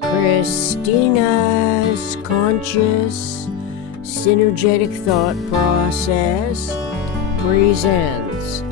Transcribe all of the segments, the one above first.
Christina's conscious, synergetic thought process presents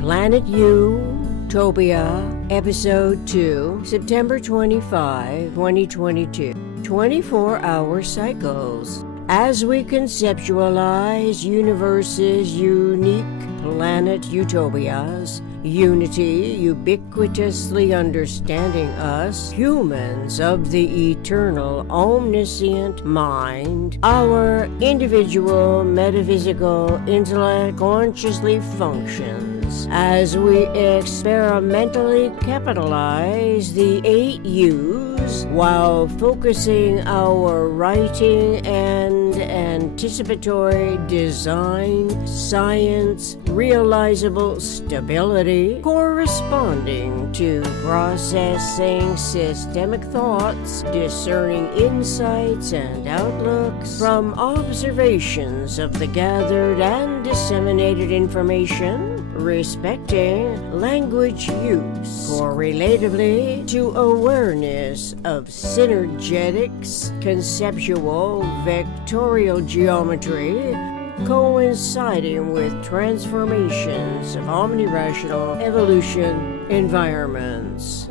Planet Utopia, Episode 2, September 25, 2022. 24-hour cycles. As we conceptualize universe's unique planet utopias, unity ubiquitously understanding us, humans of the eternal omniscient mind, our individual metaphysical intellect consciously functions as we experimentally capitalize the 8 U's while focusing our writing and anticipatory design, science, realizable stability, corresponding to processing systemic thoughts, discerning insights and outlooks from observations of the gathered and disseminated information, respecting language use, correlatively to awareness of synergetics, conceptual vectorial geometry, coinciding with transformations of omnirational evolution environments.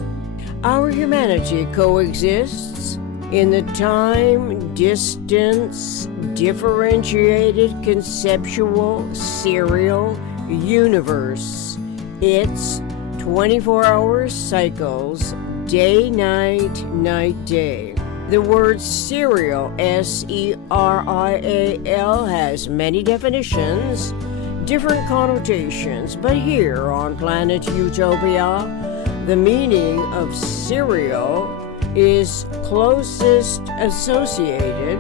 Our humanity coexists in the time, distance, differentiated, conceptual, serial universe. It's 24-hour cycles, day, night, night, day. The word serial, S-E-R-I-A-L, has many definitions, different connotations, but here on Planet Utopia, the meaning of serial is closest associated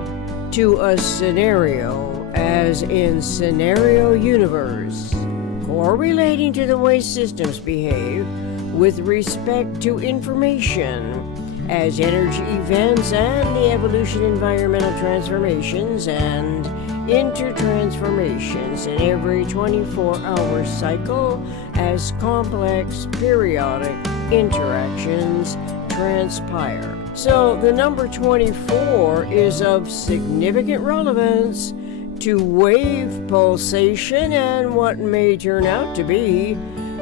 to a scenario, as in scenario universe, correlating to the way systems behave with respect to information, as energy events and the evolution environmental transformations and intertransformations in every 24-hour cycle as complex periodic interactions transpire. So the number 24 is of significant relevance to wave pulsation and what may turn out to be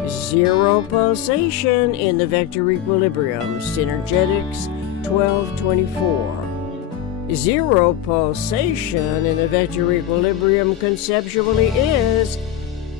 zero pulsation in the vector equilibrium, Synergetics 1224. Zero pulsation in the vector equilibrium conceptually is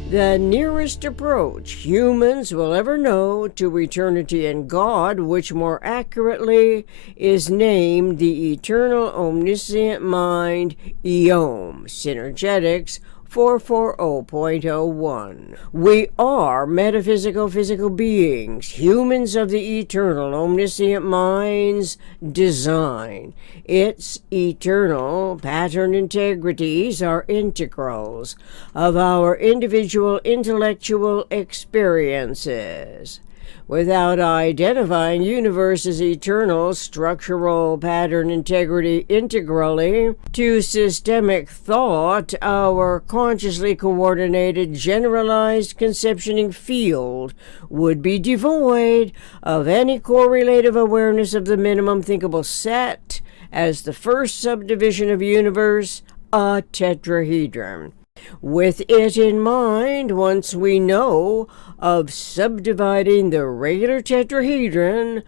the nearest approach humans will ever know to eternity and God, which more accurately is named the eternal omniscient mind, EOM, Synergetics 440.01. We are metaphysical physical beings, humans of the eternal omniscient mind's design. Its eternal pattern integrities are integrals of our individual intellectual experiences. Without identifying universe's eternal structural pattern integrity integrally to systemic thought, our consciously coordinated generalized conceptioning field would be devoid of any correlative awareness of the minimum thinkable set as the first subdivision of universe, a tetrahedron. With it in mind, once we know of subdividing the regular tetrahedron,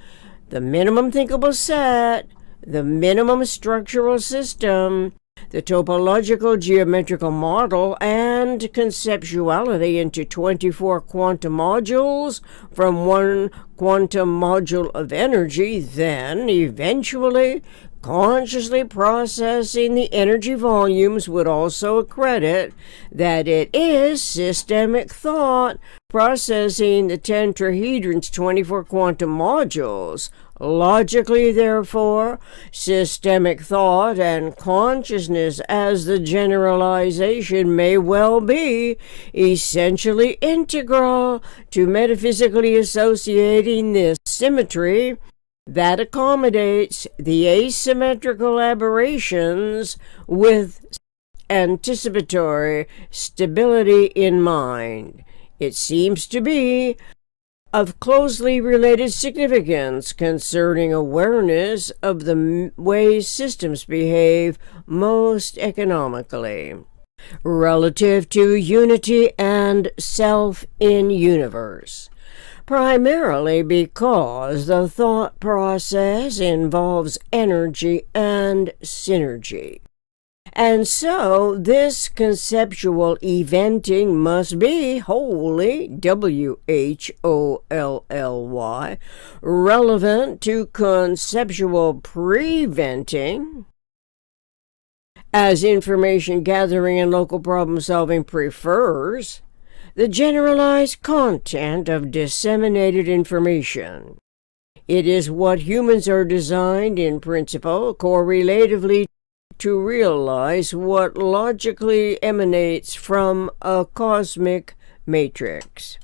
the minimum thinkable set, the minimum structural system, the topological geometrical model, and conceptuality into 24 quantum modules from one quantum module of energy, then eventually consciously processing the energy volumes would also accredit that it is systemic thought processing the tetrahedron's 24 quantum modules. Logically, therefore, systemic thought and consciousness as the generalization may well be essentially integral to metaphysically associating this symmetry that accommodates the asymmetrical aberrations with anticipatory stability in mind. It seems to be of closely related significance concerning awareness of the ways systems behave most economically, relative to unity and self in universe, primarily because the thought process involves energy and synergy. And so this conceptual eventing must be wholly, WHOLLY, relevant to conceptual preventing, as information gathering and local problem solving prefers the generalized content of disseminated information. It is what humans are designed in principle correlatively to realize what logically emanates from a cosmic matrix.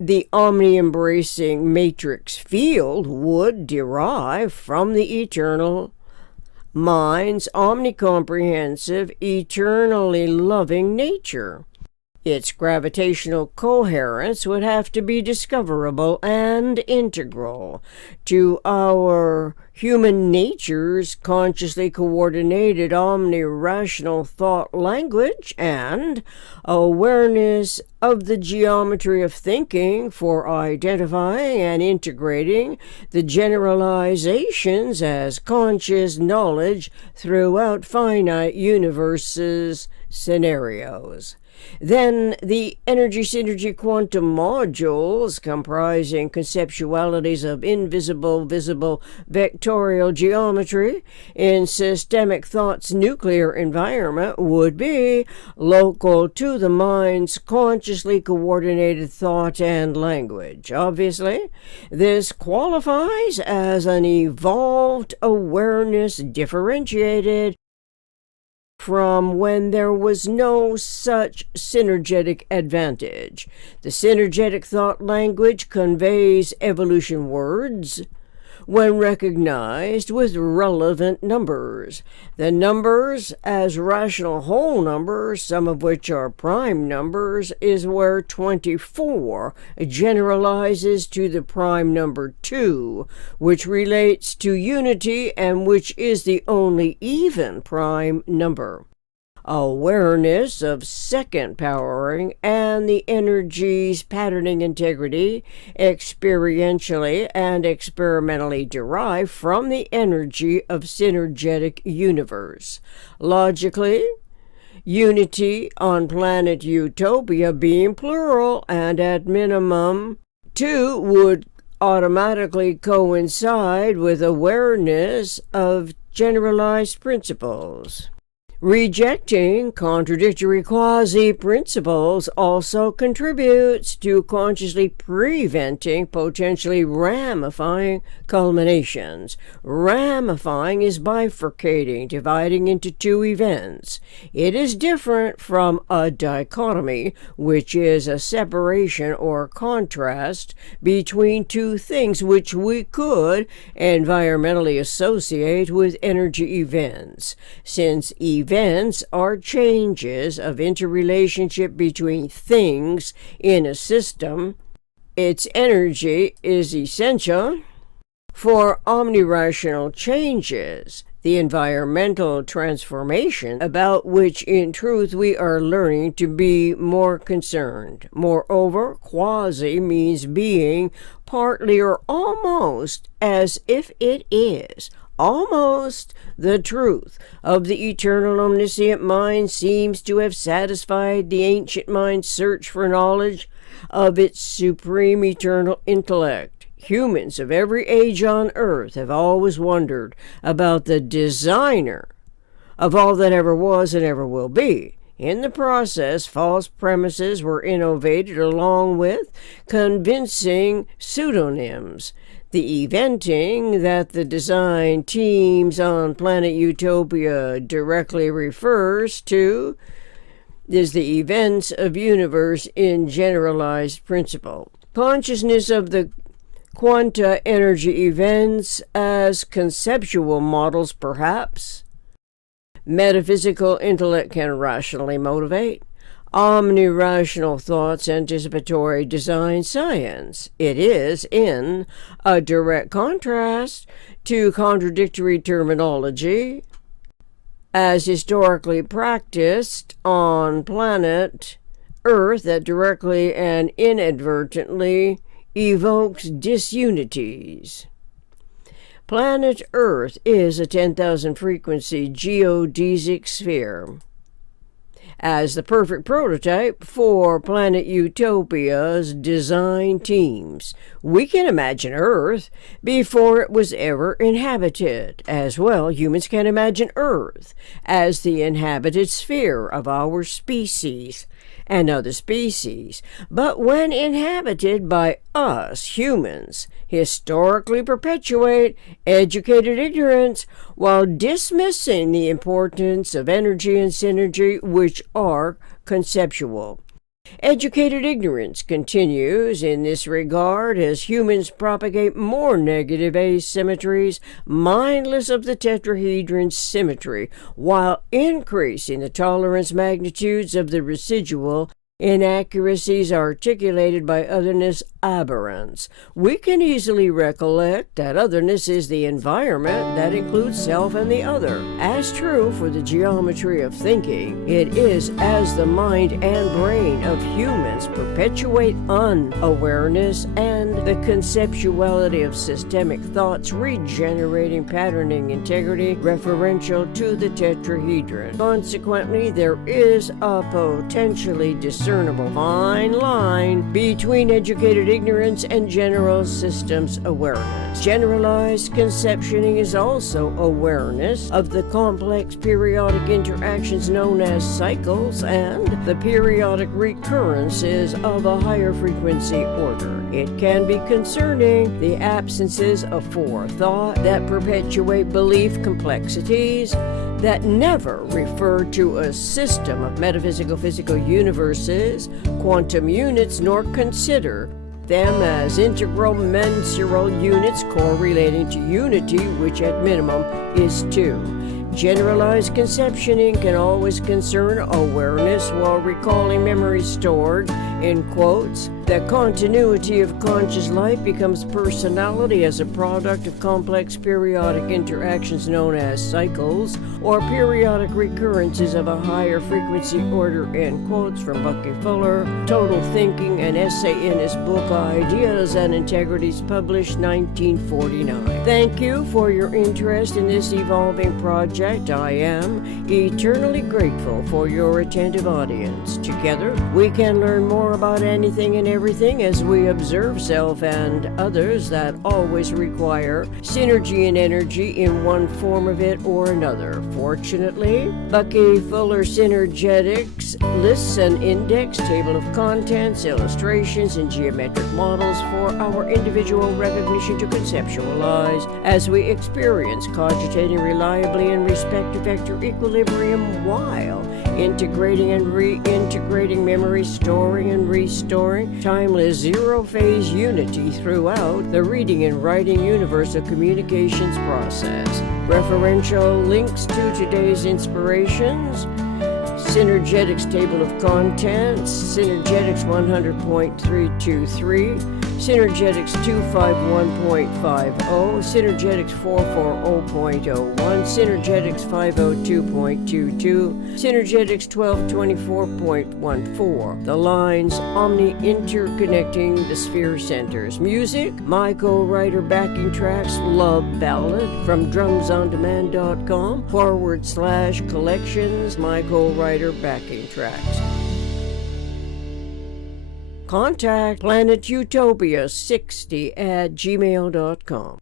The omni-embracing matrix field would derive from the eternal mind's omnicomprehensive, eternally loving nature. Its gravitational coherence would have to be discoverable and integral to our human nature's consciously coordinated omni-rational thought language and awareness of the geometry of thinking for identifying and integrating the generalizations as conscious knowledge throughout finite universes scenarios. Then the energy synergy quantum modules, comprising conceptualities of invisible, visible, vectorial geometry in systemic thought's nuclear environment, would be local to the mind's consciously coordinated thought and language. Obviously, this qualifies as an evolved awareness differentiated from when there was no such synergetic advantage. The synergetic thought language conveys evolution words when recognized with relevant numbers. The numbers as rational whole numbers, some of which are prime numbers, is where 24 generalizes to the prime number 2, which relates to unity and which is the only even prime number. Awareness of second powering and the energy's patterning integrity experientially and experimentally derived from the energy of synergetic universe. Logically, unity on Planet Utopia being plural and at minimum 2 would automatically coincide with awareness of generalized principles. Rejecting contradictory quasi-principles also contributes to consciously preventing potentially ramifying culminations. Ramifying is bifurcating, dividing into two events. It is different from a dichotomy, which is a separation or contrast between two things which we could environmentally associate with energy events. Since events are changes of interrelationship between things in a system, its energy is essential for omnirational changes, the environmental transformation about which in truth we are learning to be more concerned. Moreover, quasi means being partly or almost as if it is. Almost the truth of the eternal omniscient mind seems to have satisfied the ancient mind's search for knowledge of its supreme eternal intellect. Humans of every age on earth have always wondered about the designer of all that ever was and ever will be. In the process, false premises were innovated along with convincing pseudonyms. The eventing that the design teams on Planet Utopia directly refers to is the events of universe in generalized principle. Consciousness of the quanta energy events as conceptual models, perhaps. Metaphysical intellect can rationally motivate. omni-rational thoughts anticipatory design science. It is in a direct contrast to contradictory terminology as historically practiced on planet Earth that directly and inadvertently evokes disunities. Planet Earth is a 10,000 frequency geodesic sphere. As the perfect prototype for Planet Utopia's design teams, we can imagine Earth before it was ever inhabited. As well, humans can imagine Earth as the inhabited sphere of our species and other species, but when inhabited by us humans, historically perpetuate educated ignorance while dismissing the importance of energy and synergy, which are conceptual. Educated ignorance continues in this regard as humans propagate more negative asymmetries, mindless of the tetrahedron symmetry, while increasing the tolerance magnitudes of the residual inaccuracies articulated by otherness aberrants. We can easily recollect that otherness is the environment that includes self and the other. As true for the geometry of thinking, it is as the mind and brain of humans perpetuate unawareness and the conceptuality of systemic thoughts, regenerating patterning integrity referential to the tetrahedron. Consequently, there is a potentially discernible fine line between educated ignorance and general systems awareness. Generalized conceptioning is also awareness of the complex periodic interactions known as cycles and the periodic recurrences of a higher frequency order. It can be concerning the absences of forethought that perpetuate belief complexities that never refer to a system of metaphysical physical universes, quantum units, nor consider them as integral mensural units correlating to unity, which at minimum is 2. Generalized conceptioning can always concern awareness while recalling memories stored in quotes. The continuity of conscious life becomes personality as a product of complex periodic interactions known as cycles, or periodic recurrences of a higher frequency order, in quotes from Bucky Fuller, Total Thinking, an essay in his book Ideas and Integrities, published 1949. Thank you for your interest in this evolving project. I am eternally grateful for your attentive audience. Together, we can learn more about anything and everything as we observe self and others that always require synergy and energy in one form of it or another. Fortunately, Bucky Fuller Synergetics lists an index, table of contents, illustrations, and geometric models for our individual recognition to conceptualize as we experience, cogitating reliably in respect to vector equilibrium while integrating and reintegrating memory, storing and restoring timeless zero-phase unity throughout the reading and writing universal communications process. Referential links to today's inspirations: Synergetics table of contents, Synergetics 100.323, Synergetics 251.50, Synergetics 440.01, Synergetics 502.22, Synergetics 1224.14. The lines omni interconnecting the sphere centers. Music, my co-writer backing tracks, Love Ballad from drumsondemand.com/collections, my co-writer backing tracks. Contact planetutopia60@gmail.com.